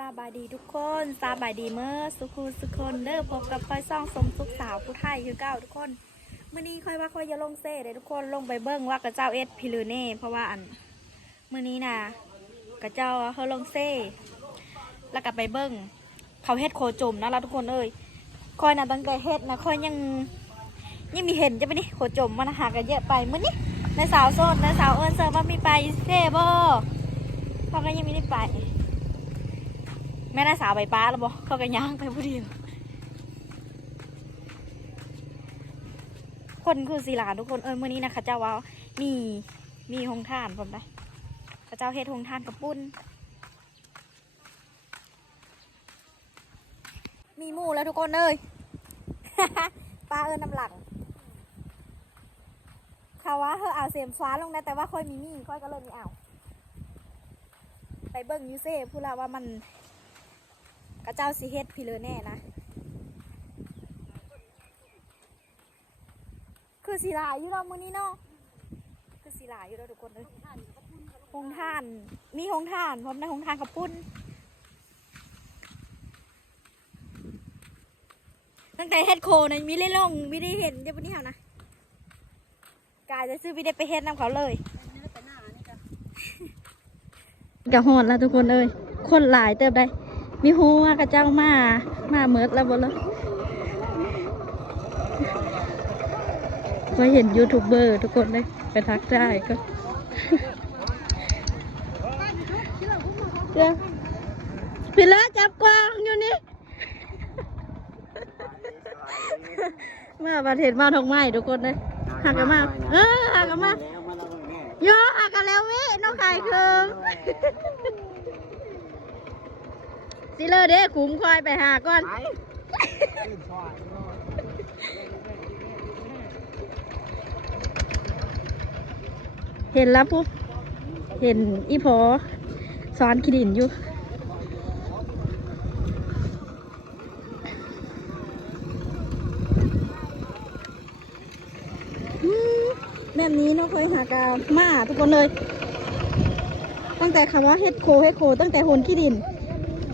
สบายดีทุกคนสบายดีเมื่อสุขูสุขคนเด้อพบกับค่อยซ่องสมสุขสาวผู้ไทยคือเก้าทุกคนมื่อนี้ค่อยว่าค่อยจะลงเซ่เลยทุกคนลงไปเบิ้งว่ากระเจ้าเอสพิลือเน่เพราะว่าอันมื่อนี้นะกระเจ้าเขาลงเซ่แล้วก็ไปเบิ้งเขาเฮ็ดโคจมนะเราทุกคนเอ้ยค่อยนะตั้งแต่เฮ็ดนะค่อยยังยังมีเห็นจะไปนี่โคจมมันหากันเยอะไปมื่อนี้ในสาวโซนในสาวเอิญเซอร์ว่ามีไปเซ่บ่เขาก็ยังไม่ได้ไป แม่น่าสาวไปป้าแล้วบอกเขาก็ย่างไปผู้เดียวคนคือสีหลานทุกคนเออเมื่อนี้นะข้าเจ้าว่ามีมีหงท่านผมนะข้าเจ้าเฮ็ดหงท่านกับปุ้น มีหมูแล้วทุกคนเลยป้าเอิญน้ำหลังเขาว่าเธอเอาเสียมฟ้าลงได้แต่ว่าค่อยมีมีค่อยก็เลยมีเอาไปเบิ่งยูเซ่พูดแล้วว่ามัน กระเจ้าสีเฮ็ดพี่เลแน่นะ คือสีลายอยู่เรามือนี้เนาะคือสีลายอยู่เราทุกคนเลยหงท่านมีหงท่านพร้อมในหงท่านกับปุ้นตั้งแต่เฮ็ดโคนะมีเล่ลงม่ได้เห็นเดี๋ยววันนี้เหรอนะกายจะซื้อไม่ได้ไปเฮ็ดน้ำเขาเลยกะหอดแล้วทุกคนเอ้ยคนหลายเติบได้ มีหัวกระเจ้ามา มาเมิดแล้วบนแล้วก็เห็นยูทูบเบอร์ทุกคนเลยไปทักได้ก็เจ้าพี่เลิศจับกวางอยู่นี่ มาประเทศมาทองไม้ทุกคนเลยหักกันมา เออหักกันมาโยหักกันแล้วเวิน้องไข่คืง สิเลอเด้ขุมควายไปหาก่อน เห็นแล้วปุ๊บ เห็นอีพอสอนขีดินอยู่อืมแบบนี้เน้องเคยหากามาทุกคนเลย ตั้งแต่คำว่าเฮ็ดโคเฮ็ดโค ตั้งแต่โหนขี้ดิน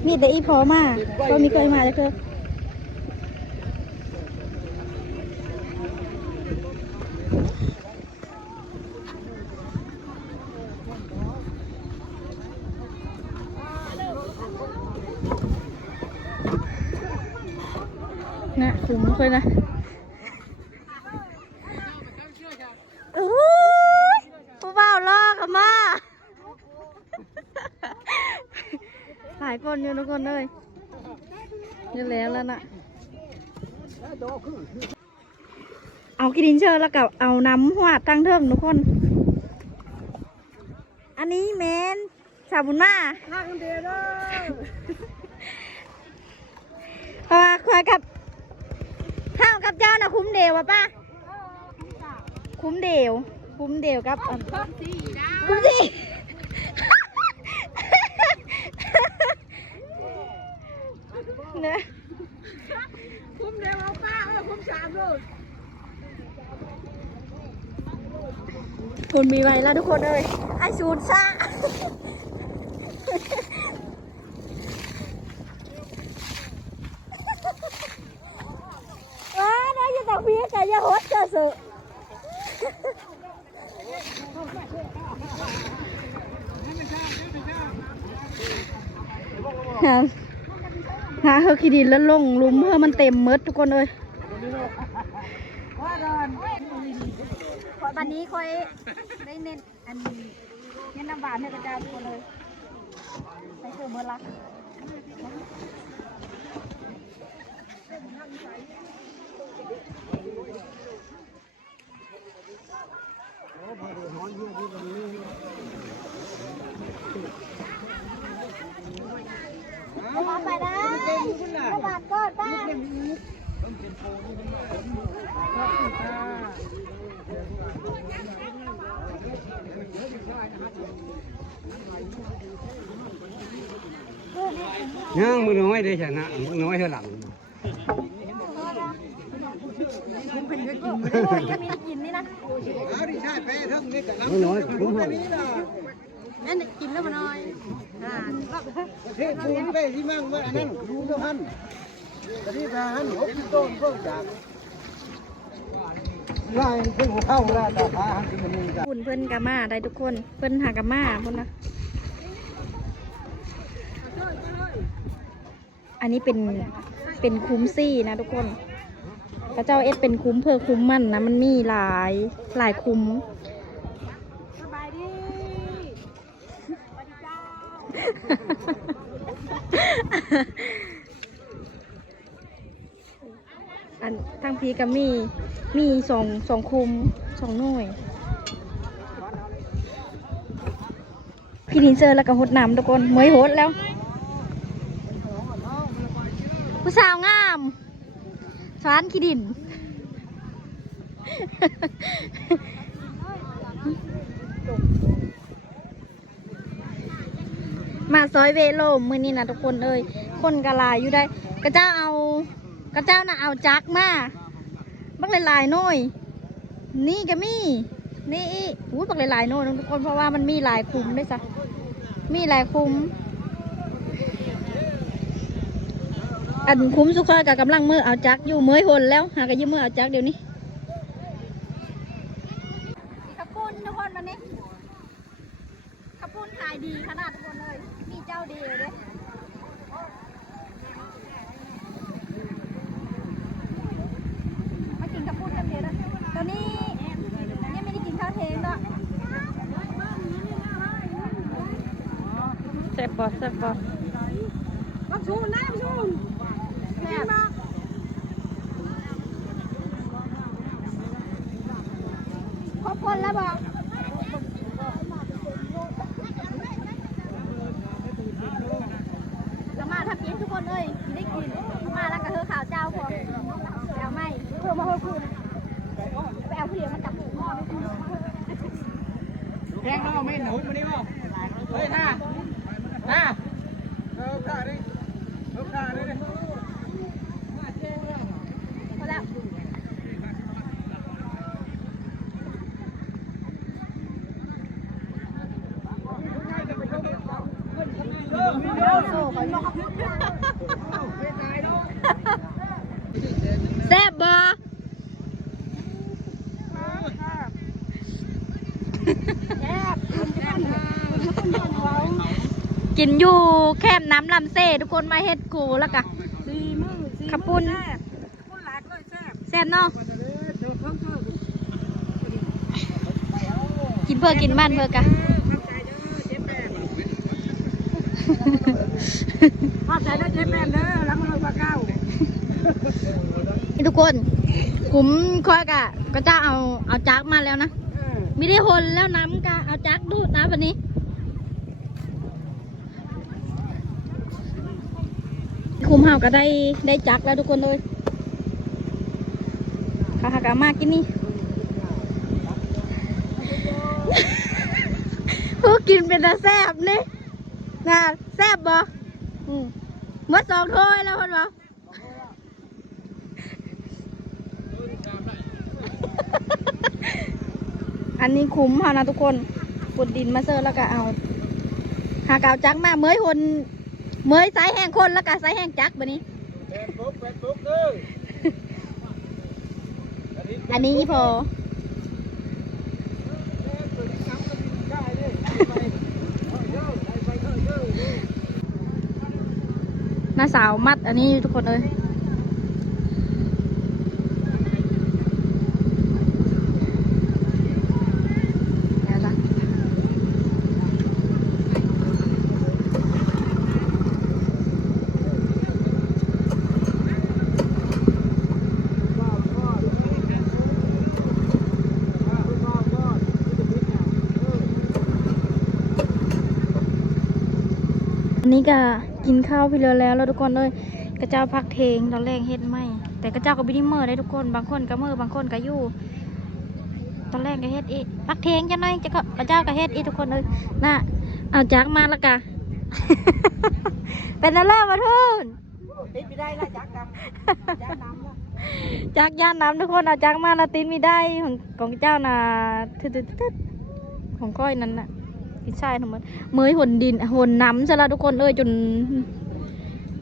มีแต่อีพอมาก็มีเคยมาจะเคยนะถึงเคยนะโอ้ยผู้บ่าวลอกอะมา หลายคนอยู่ทุกคนเลยนี่แล้วแล้วนะเอากินดินเชอร์แล้วกับเอาน้ำหวาดตั้งเทิงทุกคน อันนี้เมนสาบุญมาข้างเดียวเด้อเพราะว่าควายกับข้าวกับเจ้านะคุ้มเดียววะป้าคุ้มเดียวคุ้มเดียวกับอันข้างสี่นะคุ้มสิ เนอะ คุ้มเดียวเอาป้าเออคุ้มสามเลย คุณมีไว้แล้วทุกคนเลยไอชูดซ่าว้าเนยจะตักพี่กับยาฮดจะสุหาเฮอร์คิดินแล้วลงลุมเพื่อมันเต็มเมดทุกคนเลยว่าดอน วันนี้ค่อยได้เน้นอันเน้นน้ำหวานให้กระจายทุกเลยใส่เกลือเบอร์ละเอาไปได้เอาบาทก็ได้ ยังมือน้อยได้ชนะมือน้อยเท่าหลังโอ้ยถ้ามีกินนี่นะมือน้อยคุ้มห้องแม่นกินแล้วมาหน่อยประเทศปูนไปที่มั่งว่าอันนั้นรู้เท่าหันแต่ที่ทหารหกสิบต้นก็จาก ลายเพิ่งเข้าลายตาพาหันขึ้นมานี่จ้ะคุณเพิ่นกามาได้ทุกคนเพิ่นหากามาพุ่นนะอันนี้เป็นเป็นคุ้มซี่นะทุกคนพระเจ้าเอสเป็นคุ้มเพอคุ้มมั่นนะมันมีหลายหลายคุ้มสบายดีอันทางพีก็มีมีสองสองคุมสองหน่วยพี่นินเจอแล้วก็หดน้ำทุกคนเมยหดแล้ว ผู้สาวงามสวานขี้ดิน มาซอยเวโลมมือนี้นะทุกคนเอ้ยคนกะลายอยู่ได้ กระเจ้าเอา กระเจ้าน่ะเอาจักมา บักหลายๆหน่อย นี่ก็มี นี่อีอู้บักหลายๆหน่อยทุกคนเพราะว่ามันมีหลายคุมด้วยซะมีหลายคุมอันคุ้มสุขอยกับกำลังมือเอาจักอยู่เมื่อยหนแล้ว หากยืมมือเอาจักเดี๋ยวนี้ขับปุ้นทุกคนวันนี้ขับปุ้นขายดีขนาดทุกคนเลย มีเจ้าเดียวเลยมากินขับปุ้นกันเดียวนะตอนนี้ยังไม่ได้กินข้าวเทงเนาะแซ่ บบอสแซ่บบอสบักชูนะบักชูแซ่บครบคนแล้วบอกละมาทับกินทุกคนเลยได้กินละมาแล้วก็เธอข่าวเจ้าพวกแอลไม่เพื่อมาเพื่อคุณไปเอาผู้เดียวมาจับหมูพ่อไม่คุณแพงเนาะไม่หนุนมานี่บ่เฮ้ยท่า ท่าเออท่าดิเออท่าดิ พอแล้วแซ่บบ่ กินอยู่แคบน้ำลำเซ่ทุกคนมาเฮ็ดกูแล้วกะสี่มือสี่ขับปุ้นแซ่บปุ้นหลากเลยแซ่บแซ่บเนาะเดี๋ยวเพิ่มเพิ่มกินเพื่อกินบ้านเพื่อกะเข้าใจเด้อเจ๊แปนเข้าใจเด้อเจ๊แปนเด้อแล้วมันเอาปลาเก้านี่ทุกคนผมคอยกะ ก็จะเอาเอาจักมาแล้วนะเออ ไม่ได้หนแล้วน้ำกะเอาจักดูดนะวันนี้ คุมเฮาก็ได้ได้จักแล้วทุกคนเลยขาหากามากกินนี่ผู้กินเป็นตาแซบนี่นะแซบบ่อืมหมดสองถ้วยแล้วคนบ่อันนี้คุ้มเฮานะทุกคนปุดดินมาเซอร์แล้วก็เอา หากเอาจักมาเมยหน เมยสายแห้งคนแล้วก็สายแห้งจักแบบนี้แปดปุ๊บแปดปุ๊บเด้ออันนี้พอหน้าสาวมัดอันนี้ทุกคนเลย นนี้ก็กินข้าวพี่เรือแล้วแล้วทุกคนเลยกระเจ้าพักเทงตอนแรกเฮ็ดไม่ แต่กระเจ้าก็บิไดเมอร์ได้ทุกคนบางคนก็เมอร์บางคนก็อยู่ตอนแรกก็เฮ็ดอีกพักเทงจะน้อยจะก็กระเจ้าก็เฮ็ดอีกทุกคนเลยน่ะเอาจักมาแล้วกะเป็นอะไรมาทุนติดไม่ได้ละจักกันจักน้ำละจักย่านน้ำทุกคนเอาจักมาละตินไม่ได้ของของเจ้าน่ะทึดๆๆของก้อยนั่นน่ะ พี่ชายทั้งหมดเมยหนดินหนน้ำซะละทุกคนเอ้ยจน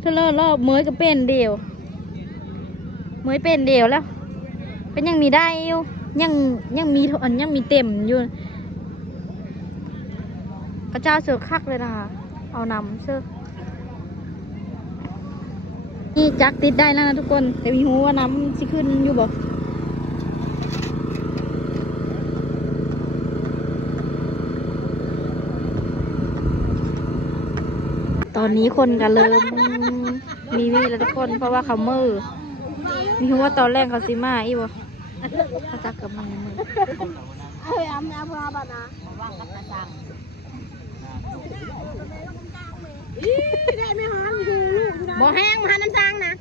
ทเลอร์รอบเมยก็เป็นเดียวเมยเป็นเดียวแล้ว เป็นยังมีได้อยู่ยังยังมีอันยังมีเต็มอยู่พระเจ้าเสือคักเลยนะคะเอานำเสือนี่จักติดได้แล้วนะทุกคนแต่มีหูว่าน้ำสิขึ้นอยู่บ่ ตอนนี้คนกันเริ่มมีวีแล้วทุกคน เพราะว่าเขามือ มีหูว่าตอนแรกเขาสิมาอีบ่เขาจักกับมันในมือเฮ้ยอำนาจพระบานะอีได้ไม่หาอยู่ลูกอยู่นะบ่แห้งมาน้ำซังนะ